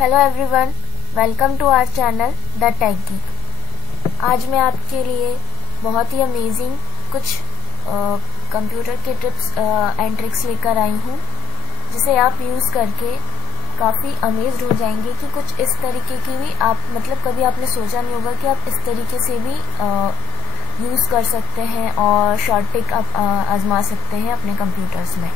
Hello everyone, welcome to our channel the tech geek. आज मैं आपके लिए बहुत ही अमेजिंग कुछ कंप्यूटर के टिप्स एंड ट्रिक्स लेकर आई हूँ, जिसे आप यूज़ करके काफ़ी अमेज्ड हो जाएंगे कि कुछ इस तरीके की भी आप कभी आपने सोचा नहीं होगा कि आप इस तरीके से भी यूज़ कर सकते हैं और शॉर्ट ट्रिक आप आजमा सकते हैं अपने कंप्यूटर्स में।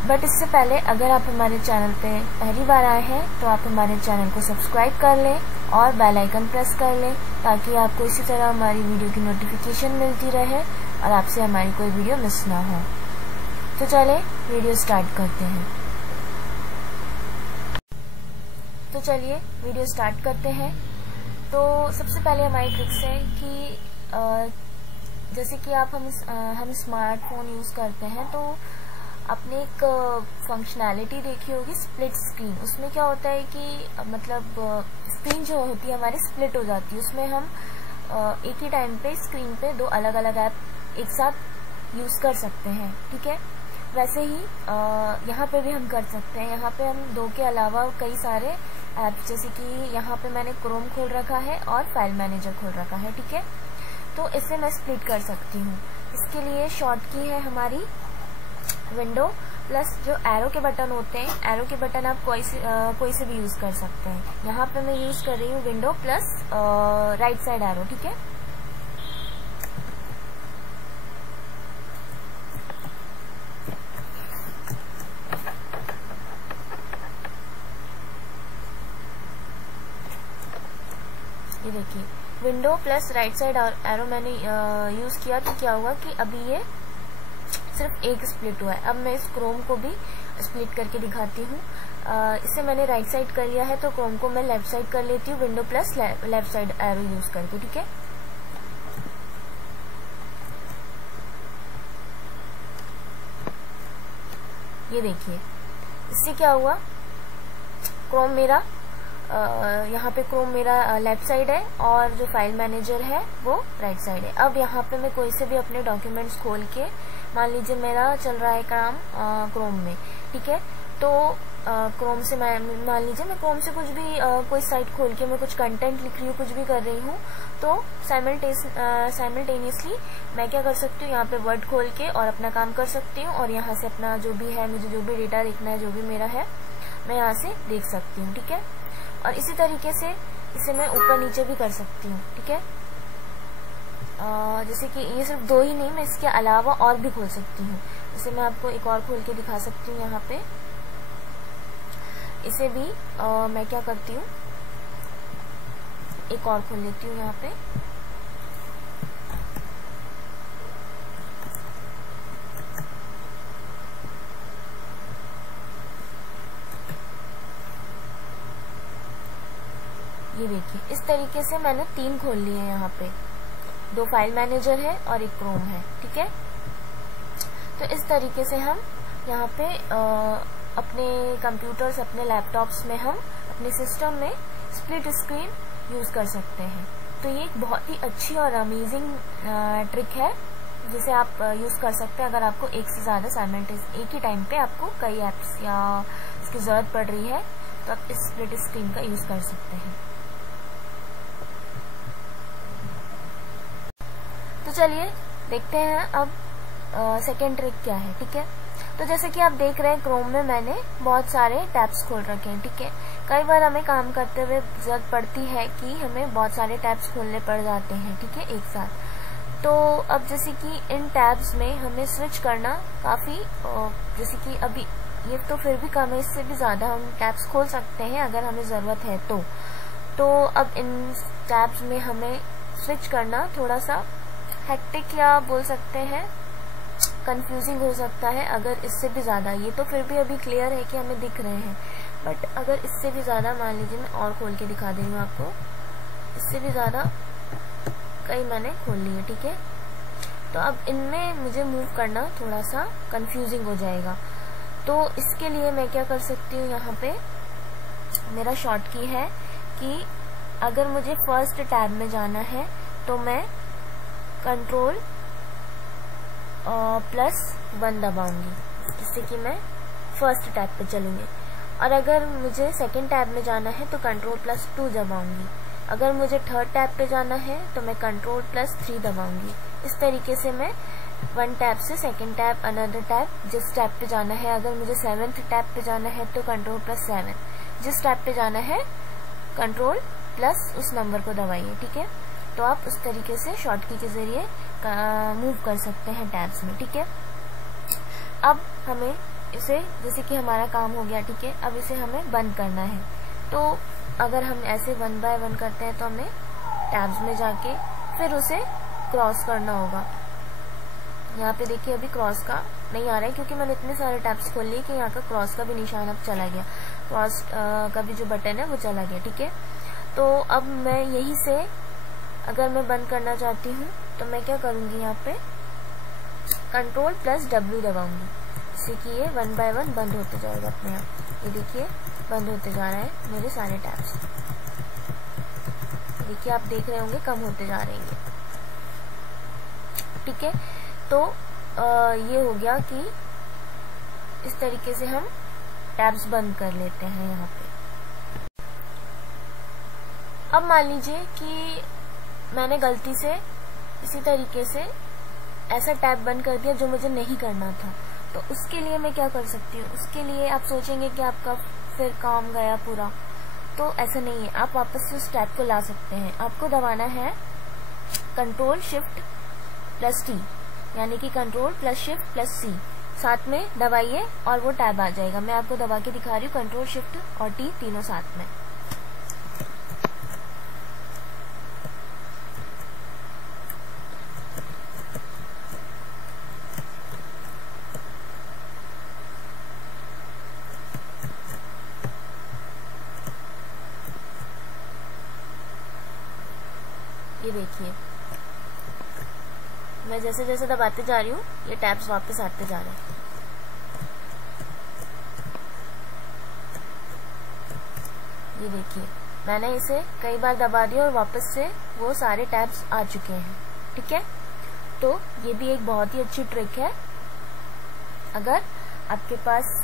बट इससे पहले अगर आप हमारे चैनल पे पहली बार आए हैं तो आप हमारे चैनल को सब्सक्राइब कर लें और बेल आइकन प्रेस कर लें, ताकि आपको इसी तरह हमारी वीडियो की नोटिफिकेशन मिलती रहे और आपसे हमारी कोई वीडियो मिस ना हो। तो चलिए वीडियो स्टार्ट करते हैं। तो सबसे पहले हमारी ट्रिक्स है कि जैसे कि हम स्मार्टफोन यूज़ करते हैं तो आपने एक फंक्शनैलिटी देखी होगी स्प्लिट स्क्रीन। उसमें क्या होता है कि स्क्रीन जो होती है हमारी स्प्लिट हो जाती है। उसमें हम एक ही टाइम पे स्क्रीन पे दो अलग अलग ऐप एक साथ यूज़ कर सकते हैं, ठीक है। वैसे ही यहाँ पे भी हम कर सकते हैं। यहाँ पे हम दो के अलावा कई सारे ऐप, जैसे कि यहाँ पे मैंने क्रोम खोल रखा है और फाइल मैनेजर खोल रखा है, ठीक है। तो इससे मैं स्प्लिट कर सकती हूँ। इसके लिए शॉर्ट की है हमारी विंडो प्लस जो एरो के बटन होते हैं। एरो के बटन आप कोई से भी यूज कर सकते हैं। यहाँ पे मैं यूज कर रही हूँ window plus right side arrow, ठीक है। ये देखिए window plus right side arrow मैंने यूज किया, तो क्या हुआ कि अभी ये सिर्फ एक स्प्लिट हुआ है। अब मैं इस क्रोम को भी स्प्लिट करके दिखाती हूँ। इसे मैंने राइट साइड कर लिया है, तो क्रोम को मैं लेफ्ट साइड कर लेती हूँ window plus left side arrow use करके, ठीक है। ये देखिए इससे क्या हुआ, क्रोम मेरा यहाँ पे क्रोम मेरा लेफ्ट साइड है और जो फाइल मैनेजर है वो राइट साइड है। अब यहाँ पे मैं कोई से भी अपने डॉक्यूमेंट्स खोल के, मान लीजिए मेरा चल रहा है काम क्रोम में, ठीक है। तो क्रोम से मान लीजिए मैं क्रोम से कुछ भी कोई साइट खोल के मैं कुछ कंटेंट लिख रही हूँ, कुछ भी कर रही हूँ, तो साइमल्टेनियसली मैं क्या कर सकती हूँ, यहाँ पे वर्ड खोल के और अपना काम कर सकती हूँ। और यहाँ से अपना जो भी है, मुझे जो भी डेटा देखना है, जो भी मेरा है, मैं यहाँ से देख सकती हूँ, ठीक है। और इसी तरीके से इसे मैं ऊपर नीचे भी कर सकती हूँ, ठीक है। जैसे कि ये सिर्फ दो ही नहीं, मैं इसके अलावा और भी खोल सकती हूँ। जैसे मैं आपको एक और खोल के दिखा सकती हूँ। यहाँ पे इसे भी मैं क्या करती हूँ, एक और खोल लेती हूँ यहाँ पे। ये देखिए इस तरीके से मैंने 3 खोल लिए हैं। यहाँ पे 2 फाइल मैनेजर है और एक क्रोम है, ठीक है। तो इस तरीके से हम यहाँ पे अपने कंप्यूटर्स, अपने लैपटॉप्स में, हम अपने सिस्टम में स्प्लिट स्क्रीन यूज कर सकते हैं। तो ये एक बहुत ही अच्छी और अमेजिंग ट्रिक है, जिसे आप यूज कर सकते हैं अगर आपको एक से ज्यादा साइमल्टेनियस एक ही टाइम पे आपको कई एप्स या इसकी जरूरत पड़ रही है, तो आप इस स्प्लिट स्क्रीन का यूज कर सकते हैं। तो चलिए देखते हैं अब सेकेंड ट्रिक क्या है, ठीक है। तो जैसे कि आप देख रहे हैं क्रोम में मैंने बहुत सारे टैब्स खोल रखे हैं, ठीक है। कई बार हमें काम करते हुए जरूरत पड़ती है कि हमें बहुत सारे टैब्स खोलने पड़ जाते हैं, ठीक है, एक साथ। तो अब जैसे कि इन टैब्स में हमें स्विच करना काफी, जैसे कि अभी ये तो फिर भी कम है, इससे भी ज्यादा हम टैब्स खोल सकते हैं अगर हमें जरूरत है तो अब इन टैब्स में हमें स्विच करना थोड़ा सा हेक्टिक या बोल सकते हैं कंफ्यूजिंग हो सकता है। अगर इससे भी ज्यादा, ये तो फिर भी अभी क्लियर है कि हमें दिख रहे हैं, बट अगर इससे भी ज्यादा, मान लीजिए मैं और खोल के दिखा दे रही हूँ आपको, इससे भी ज्यादा कई मैंने खोल लिए, ठीक है। तो अब इनमें मुझे मूव करना थोड़ा सा कंफ्यूजिंग हो जाएगा। तो इसके लिए मैं क्या कर सकती हूँ, यहाँ पे मेरा शॉर्ट की है कि अगर मुझे फर्स्ट टैब में जाना है तो मैं कंट्रोल +1 दबाऊंगी, जिससे कि मैं फर्स्ट टैब पे चलूंगी। और अगर मुझे सेकंड टैब में जाना है तो Ctrl+2 दबाऊंगी। अगर मुझे थर्ड टैब पे जाना है तो मैं Ctrl+3 दबाऊंगी। इस तरीके से मैं वन टैब से सेकंड टैब, अनदर टैब, जिस टैब पे जाना है, अगर मुझे 7th टैब पे जाना है तो Ctrl+7, जिस टैब पे जाना है कंट्रोल प्लस उस नंबर को दबाइए। ठीक है, तो आप उस तरीके से शॉर्ट की के जरिए मूव कर सकते हैं टैब्स में। ठीक है, अब हमें इसे, जैसे कि हमारा काम हो गया, ठीक है, अब इसे हमें बंद करना है। तो अगर हम ऐसे 1 बाय 1 करते हैं तो हमें टैब्स में जाके फिर उसे क्रॉस करना होगा। यहाँ पे देखिए अभी क्रॉस का नहीं आ रहा है क्योंकि मैंने इतने सारे टैब्स खोल लिए कि यहाँ का क्रॉस का भी निशान अब चला गया, क्रॉस का भी जो बटन है वो चला गया। ठीक है, तो अब मैं यही से अगर मैं बंद करना चाहती हूँ तो मैं क्या करूँगी, यहाँ पे Ctrl+W दबाऊंगी, जिससे कि ये 1 बाय 1 बंद होते जाएगा अपने आप। ये देखिए बंद होते जा रहा है मेरे सारे टैब्स। देखिए आप देख रहे होंगे कम होते जा रहे हैं। ठीक है, तो ये हो गया कि इस तरीके से हम टैब्स बंद कर लेते हैं यहाँ पे। अब मान लीजिए कि मैंने गलती से इसी तरीके से ऐसा टैब बंद कर दिया जो मुझे नहीं करना था, तो उसके लिए मैं क्या कर सकती हूँ। उसके लिए आप सोचेंगे कि आपका फिर काम गया पूरा, तो ऐसा नहीं है। आप वापस से उस टैब को ला सकते हैं। आपको दबाना है Ctrl+Shift+T, यानी कि Ctrl+Shift+C साथ में दबाइए और वो टैब आ जाएगा। मैं आपको दबा के दिखा रही हूँ, Ctrl Shift और T तीनों साथ में। ये देखिए मैं जैसे जैसे दबाते जा रही हूँ ये टैब्स वापस आते जा रहे हैं। ये देखिए मैंने इसे कई बार दबा दिया और वापस से वो सारे टैब्स आ चुके हैं। ठीक है, तो ये भी एक बहुत ही अच्छी ट्रिक है। अगर आपके पास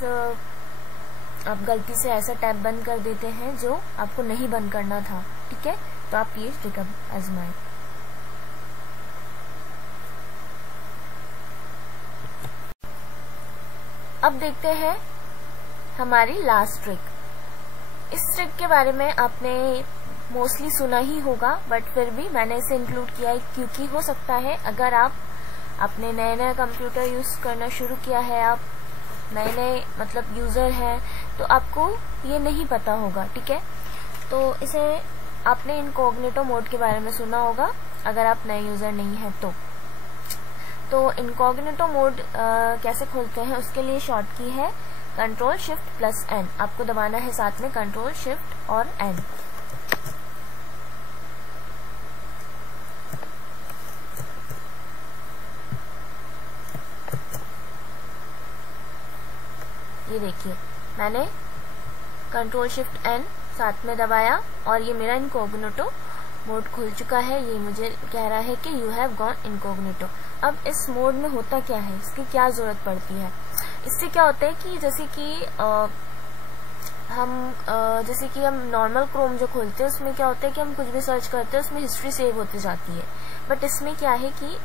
आप गलती से ऐसा टैब बंद कर देते हैं जो आपको नहीं बंद करना था, ठीक है, तो आप ये ट्रिक आजमाएं। अब देखते हैं हमारी लास्ट ट्रिक। इस ट्रिक के बारे में आपने मोस्टली सुना ही होगा, बट फिर भी मैंने इसे इंक्लूड किया है क्योंकि हो सकता है अगर आप अपने नए नए कंप्यूटर यूज करना शुरू किया है, आप नए नए मतलब यूजर हैं, तो आपको ये नहीं पता होगा। ठीक है, तो इसे आपने इनकॉग्निटो मोड के बारे में सुना होगा अगर आप नए यूजर नहीं हैं तो इनकॉग्निटो मोड कैसे खोलते हैं उसके लिए शॉर्ट की है Ctrl+Shift+N। आपको दबाना है साथ में Ctrl Shift और N। ये देखिए मैंने Ctrl+Shift+N साथ में दबाया और ये मेरा इनकॉग्निटो मोड खुल चुका है। ये मुझे कह रहा है कि यू हैव गॉन इनकॉग्निटो। अब इस मोड में होता क्या है, इसकी क्या जरूरत पड़ती है। इससे क्या होता है कि जैसे कि हम नॉर्मल क्रोम जो खोलते हैं उसमें क्या होता है कि हम कुछ भी सर्च करते हैं उसमें हिस्ट्री सेव होती जाती है। बट इसमें क्या है कि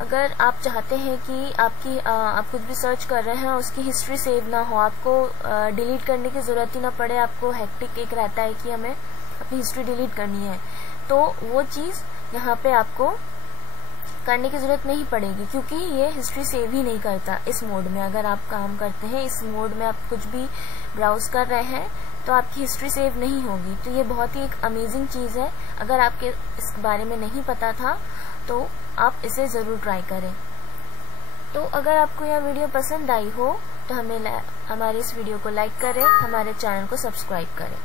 अगर आप चाहते हैं कि आप कुछ भी सर्च कर रहे हैं उसकी हिस्ट्री सेव ना हो, आपको डिलीट करने की जरूरत ही ना पड़े, आपको हेक्टिक एक रहता है कि हमें अपनी हिस्ट्री डिलीट करनी है, तो वो चीज यहाँ पे आपको करने की जरूरत नहीं पड़ेगी क्योंकि ये हिस्ट्री सेव ही नहीं करता इस मोड में। अगर आप काम करते हैं इस मोड में, आप कुछ भी ब्राउज कर रहे हैं तो आपकी हिस्ट्री सेव नहीं होगी। तो ये बहुत ही एक अमेजिंग चीज है। अगर आपके इस बारे में नहीं पता था तो आप इसे जरूर ट्राई करें। तो अगर आपको यह वीडियो पसंद आई हो तो हमारे इस वीडियो को लाइक करें, हमारे चैनल को सब्सक्राइब करें।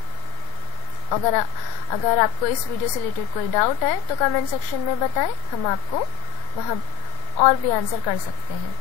अगर आपको इस वीडियो से रिलेटेड कोई डाउट है तो कमेंट सेक्शन में बताएं, हम आपको वहां और भी आंसर कर सकते हैं।